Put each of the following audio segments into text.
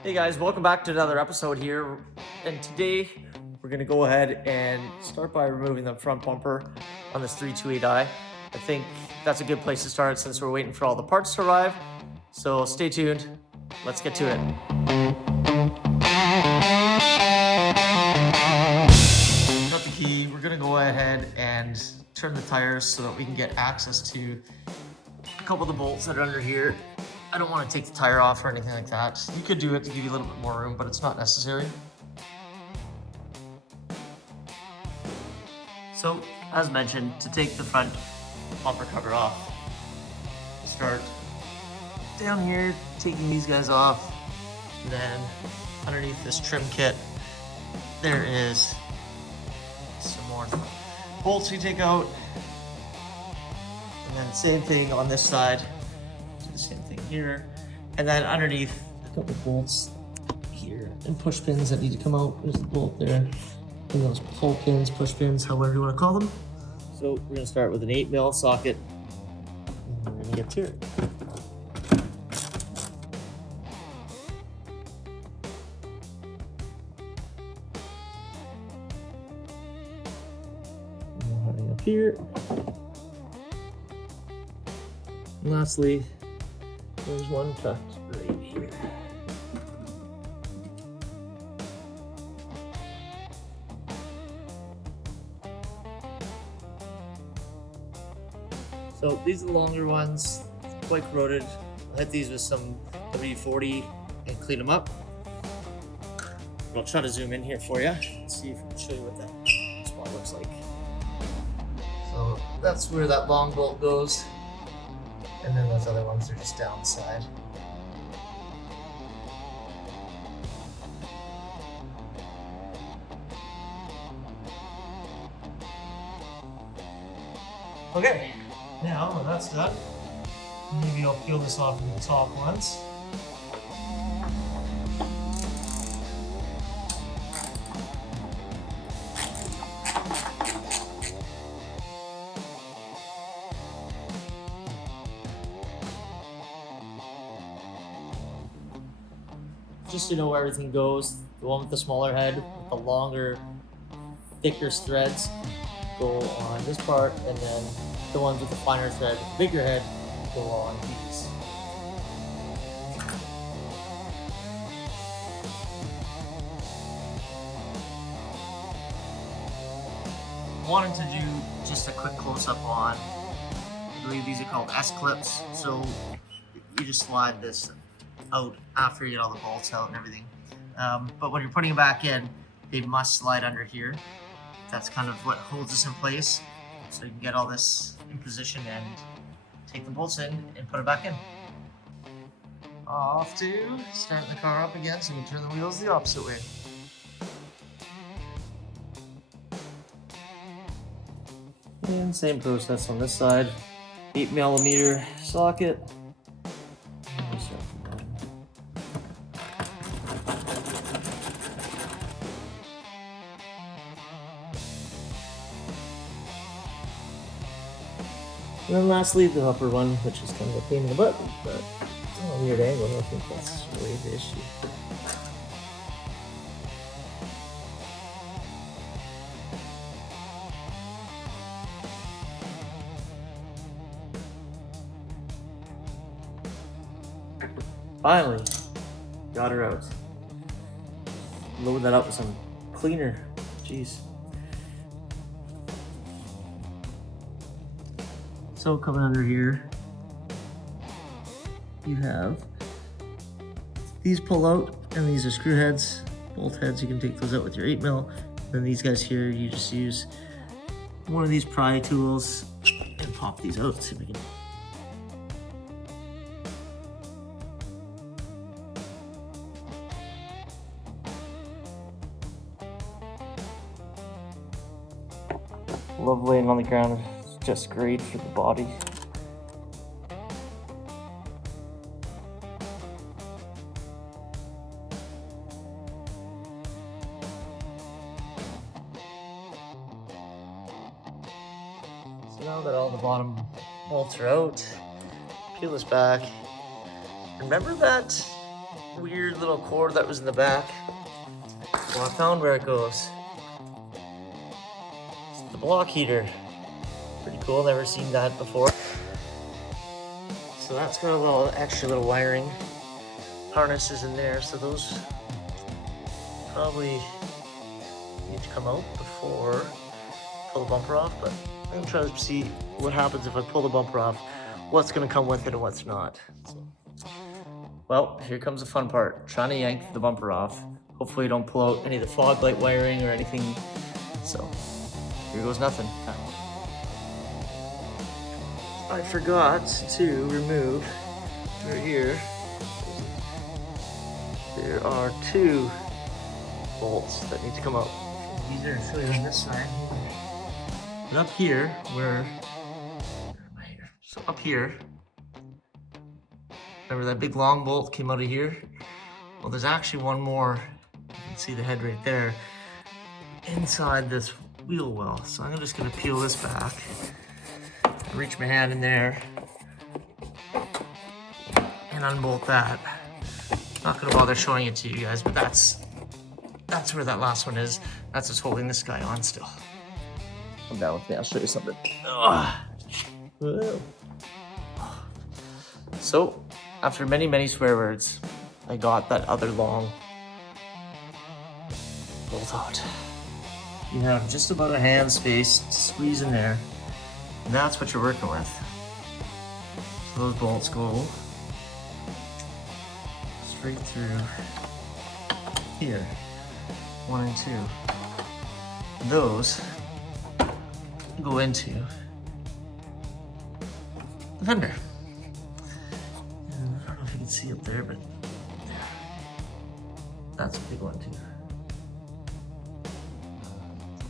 Hey guys, welcome back to another episode here. And today we're going to go ahead and start by removing the front bumper on this 328i. I think that's a good place to start since we're waiting for all the parts to arrive. So stay tuned. Let's get to it. Got the key. We're going to go ahead and turn the tires so that we can get access to a couple of the bolts that are under here. I don't want to take the tire off or anything like that. You could do it to give you a little bit more room, but it's not necessary. So, as mentioned, to take the front bumper cover off, start down here, taking these guys off, and then underneath this trim kit, there is some more bolts we take out, and then same thing on this side. Same thing here, and then underneath a couple bolts here and push pins that need to come out. There's the bolt there, and those pull pins, push pins, however you want to call them. So we're going to start with an 8mm socket, and we're going to get to it. Running up here. And lastly, there's one tucked right here. So these are the longer ones, quite corroded. I'll hit these with some W40 and clean them up. I'll try to zoom in here for you and see if I can show you what that spot looks like. So that's where that long bolt goes. And then those other ones are just down the side. Okay, now when that's done, maybe I'll peel this off of the top ones. Just to know where everything goes, the one with the smaller head, with the longer, thicker threads go on this part, and then the ones with the finer thread, bigger head, go on these. Wanted to do just a quick close-up on, I believe these are called S-clips, so you just slide this out after you get all the bolts out and everything. But when you're putting it back in, they must slide under here. That's kind of what holds this in place. So you can get all this in position and take the bolts in and put it back in. Off to starting the car up again so you can turn the wheels the opposite way. And same process on this side. 8mm socket. And then lastly, the upper one, which is kind of a pain in the butt, but it's on a weird angle. I don't think that's really the issue. Finally, got her out. Load that up with some cleaner. Jeez. So coming under here, you have these pull out, and these are screw heads, bolt heads. You can take those out with your 8mm. Then these guys here, you just use one of these pry tools and pop these out. See if we can. Love laying on the ground. It's just great for the body. So now that all the bottom bolts are out, peel this back. Remember that weird little cord that was in the back. Well, I found where it goes. It's the block heater. Pretty cool, never seen that before. So that's got a little extra little wiring. Harnesses in there, so those probably need to come out before pull the bumper off, but I'm trying to see what happens if I pull the bumper off, what's gonna come with it and what's not. So, well, here comes the fun part, trying to yank the bumper off. Hopefully you don't pull out any of the fog light wiring or anything. So here goes nothing. I forgot to remove right here. There are 2 bolts that need to come out. Easier to show you on this side. But up here, where am I here? So up here, remember that big long bolt came out of here? Well, there's actually one more. You can see the head right there inside this wheel well. So I'm just gonna peel this back, reach my hand in there, and unbolt that. Not gonna bother showing it to you guys, but that's where that last one is. That's what's holding this guy on still. Come down with me, I'll show you something. So, after many swear words, I got that other long bolt out. You have just about a hand space to squeeze in there, and that's what you're working with. So those bolts go straight through here, 1 and 2. Those go into the fender. And I don't know if you can see up there, but that's what they go into.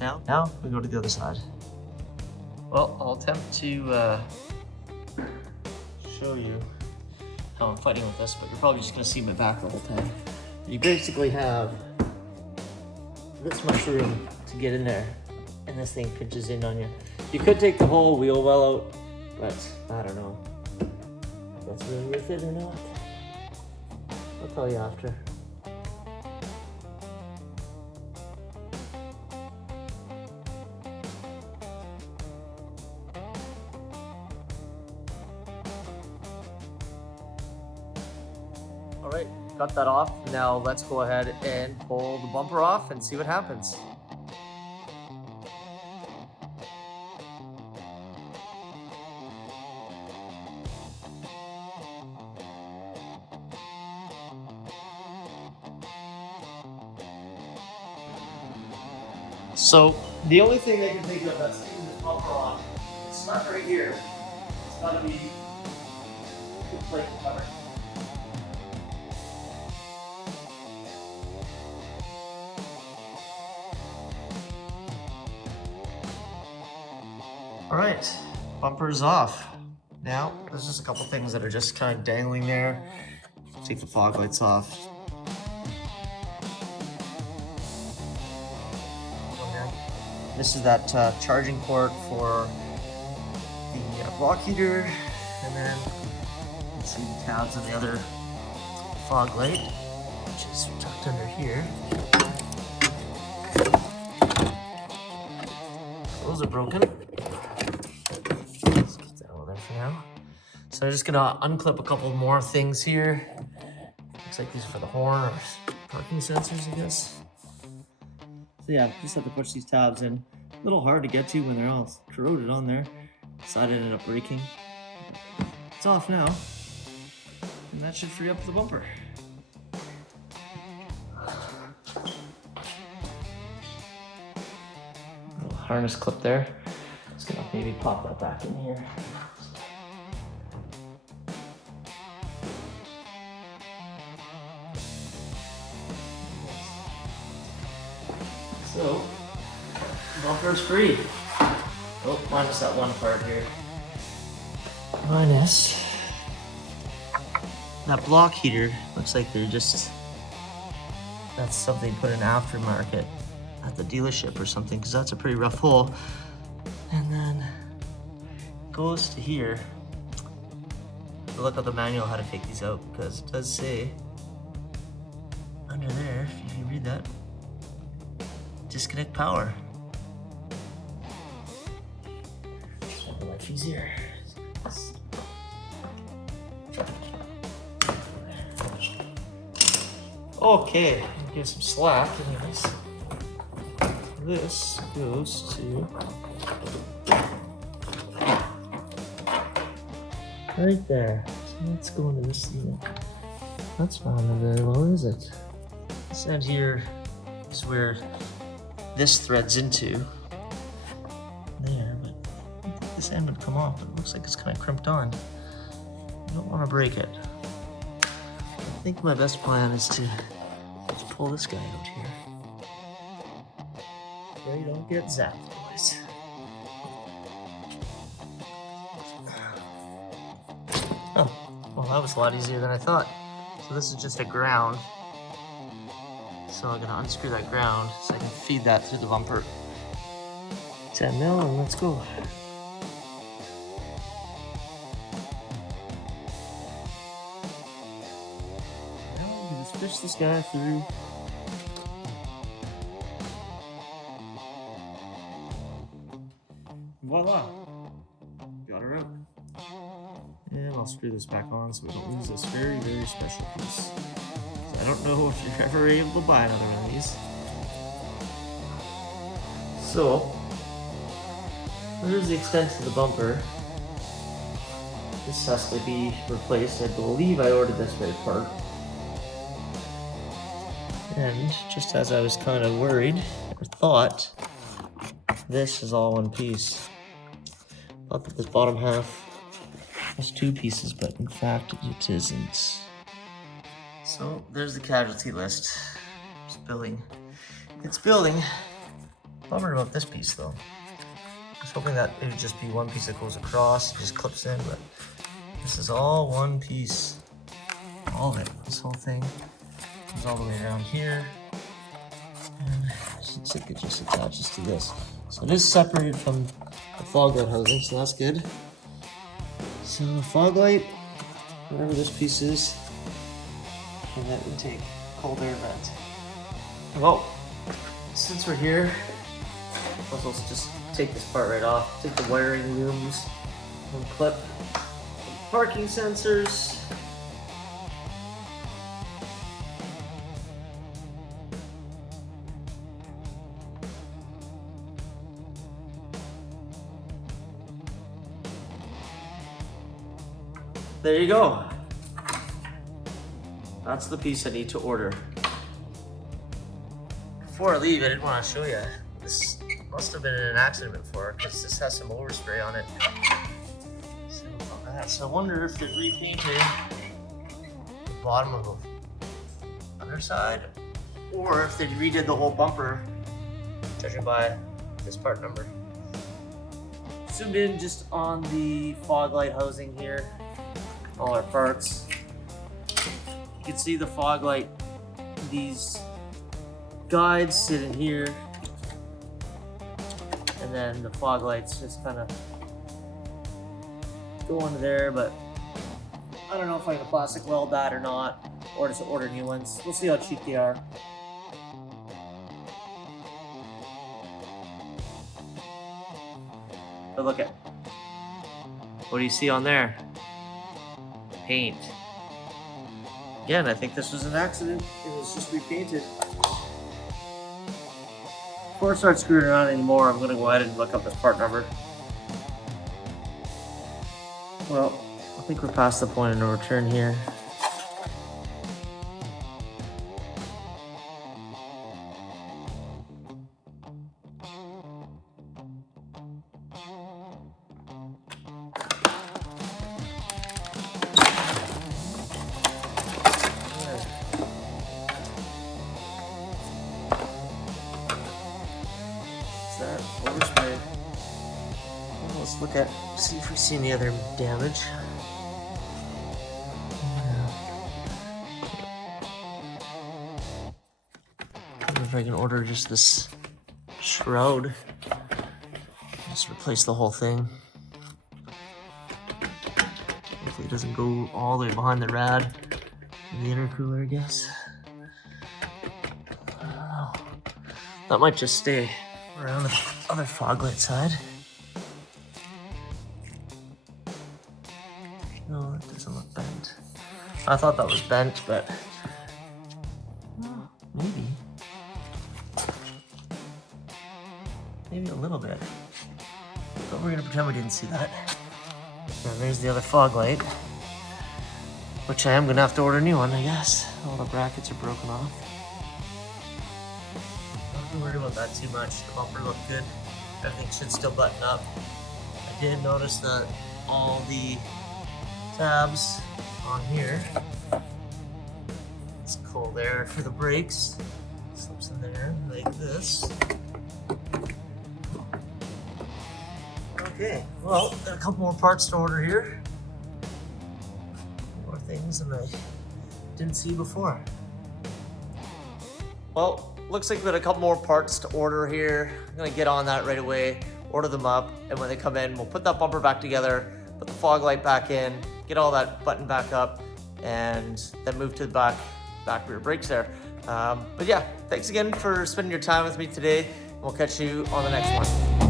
Now we go to the other side. Well, I'll attempt to show you how I'm fighting with this, but you're probably just gonna see my back the whole time. You basically have this much room to get in there, and this thing pinches in on you. You could take the whole wheel well out, but I don't know if that's really worth it or not. I'll tell you after. All right, got that off. Now let's go ahead and pull the bumper off and see what happens. So the only thing they can think of that's keeping this bumper on, it's not right here. It's got to be the plate cover. All right, bumper's off. Now, there's just a couple things that are just kind of dangling there. Take the fog lights off. This is that charging port for the block heater, and then you can see the tabs on the other fog light, which is tucked under here. Those are broken. Let's get that over there for now. So I'm just gonna unclip a couple more things here. Looks like these are for the horn or parking sensors, I guess. So yeah, just have to push these tabs in. A little hard to get to when they're all corroded on there. Side ended up breaking. It's off now. And that should free up the bumper. Little harness clip there. Just gonna maybe pop that back in here. So, bumper's free. Oh, minus that one part here. Minus that block heater. Looks like they're just, that's something put in aftermarket at the dealership or something, because that's a pretty rough hole. And then goes to here. Look at the manual how to take these out, because it does say that disconnect power. Just make life easier. Okay, give some slack anyways. This goes to right there. So let's go into this thing. That's not very low, is it? This end here is where this threads into there, but I think this end would come off. It looks like it's kind of crimped on. I don't want to break it. I think my best plan is to just pull this guy out here. So you don't get zapped, boys. Oh, well, that was a lot easier than I thought. So this is just a ground. So I'm gonna unscrew that ground so I can feed that through the bumper. 10 mil and let's go. Now we just fish this guy through. Voila! Got her out. And I'll screw this back on so we don't lose this very, very special piece. So I don't know if you're ever able to buy another one of these. So, there's the extent of the bumper. This has to be replaced. I believe I ordered this right part. And just as I was kind of worried, or thought, this is all one piece. Thought that this bottom half was two pieces, but in fact it isn't. So there's the casualty list. It's building. It's building. Bummer about this piece though. I was hoping that it would just be one piece that goes across, just clips in, but this is all one piece. All of it. This whole thing goes all the way around here. And it just attaches to this. So it is separated from the fog light housing, so that's good. So the fog light, whatever this piece is, and that intake, cold air vent. Well, since we're here, let's just take this part right off. Take the wiring looms, unclip the parking sensors. There you go. That's the piece I need to order. Before I leave, I didn't want to show you. This must have been in an accident before because this has some overspray on it. So I wonder if they repainted the bottom of the underside or if they redid the whole bumper, judging by this part number. Zoomed in just on the fog light housing here. All our parts. You can see the fog light. These guides sit in here, and then the fog lights just kind of go into there. But I don't know if I can plastic weld that or not, or just order new ones. We'll see how cheap they are. But look at what do you see on there? Paint. Again, I think this was an accident. It was just repainted. Before I start screwing around anymore, I'm going to go ahead and look up this part number. Well, I think we're past the point of no return here. That overspray. Well, let's look at, see if we see any other damage. I wonder if I can order just this shroud. Just replace the whole thing. Hopefully it doesn't go all the way behind the rad in the intercooler, I guess. That might just stay around the other fog light side. No, it doesn't look bent. I thought that was bent, but maybe. Maybe a little bit. But we're gonna pretend we didn't see that. And there's the other fog light, which I am gonna have to order a new one, I guess. All the brackets are broken off. Don't worry about that too much. The bumper looked good. Everything should still button up. I did notice that all the tabs on here, it's cool there for the brakes. Slips in there like this. Okay, well, got a couple more parts to order here. More things than I didn't see before. Well, looks like we got a couple more parts to order here. I'm gonna get on that right away, order them up, and when they come in, we'll put that bumper back together, put the fog light back in, get all that button back up, and then move to the back rear brakes there. But yeah, thanks again for spending your time with me today. We'll catch you on the next one.